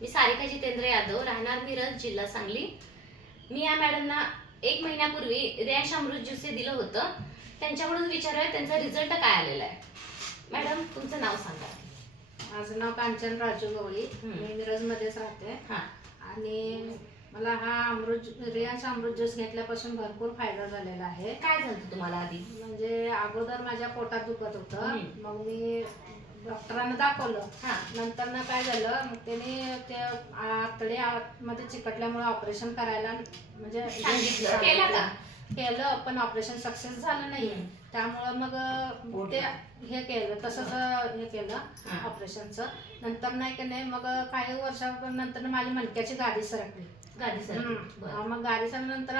मी सारिका जितेंद्र यादव, राहणार मिरज, जिल्हा सांगली. मी या मॅडमना 1 महिन्यापूर्वी रियांश अमृत ज्यूस हे दिलं होतं. त्यांच्याकडून विचारूया त्यांचा रिझल्ट काय आलेला आहे. मॅडम, तुमचं नाव सांगा. माझं नाव कांचन राजू गवळी. मी मिरजमध्येच राहते. आणि मला हा रियांश अमृत ज्यूस घेतल्यापासून भरपूर फायदा झालेला आहे. काय झालं तुम्हाला आधी? म्हणजे अगोदर माझ्या पोटात दुखत होतं. मग मी डॉक्टरांना दाखवलं. नंतर ना काय झालं, मग त्याने ते आतडे मध्ये चिकटल्यामुळे ऑपरेशन करायला म्हणजे केलं, पण ऑपरेशन सक्सेस झालं नाही. त्यामुळं मग ते हे केलं, तसंच हे केलं ऑपरेशनचं. नंतर नाही की नाही, मग काही वर्षानंतर माझी मणक्याची गादी सरकली. मग गादी सरकल्यानंतर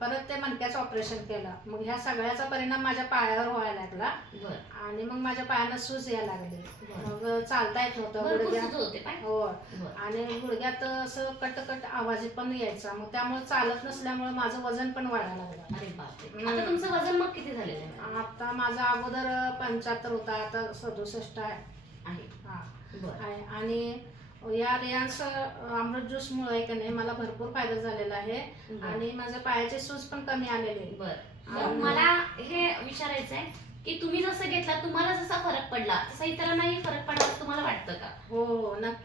परत ते मणक्याचं ऑपरेशन केलं. मग ह्या सगळ्याचा परिणाम माझ्या पायावर व्हायला लागला. आणि मग माझ्या पायाला सूज यायला लागली. मग चालता येत नव्हतं गुडघ्यात. हो, आणि गुडघ्यात असं कटकट आवाज पण यायचा. मग त्यामुळे चालत नसल्यामुळे माझं वजन पण वाढायला लागलं. अरे बापरे. आता तुमचं वजन मग किती झालेलं आहे? आता माझा अगोदर 75 होता, आता 67 आहे. आणि या रियांश अमृत ज्यूस मुळे की नाही मला भरपूर फायदा झालेला आहे. आणि माझ्या पायाचे सूज पण कमी आलेले. मला हे विचारायचं आहे की तुम्ही जसं घेतला, तुम्हाला जसा फरक पडला तसा इतरांनाही फरक पडला तुम्हाला वाटतं का? हो, नक्की.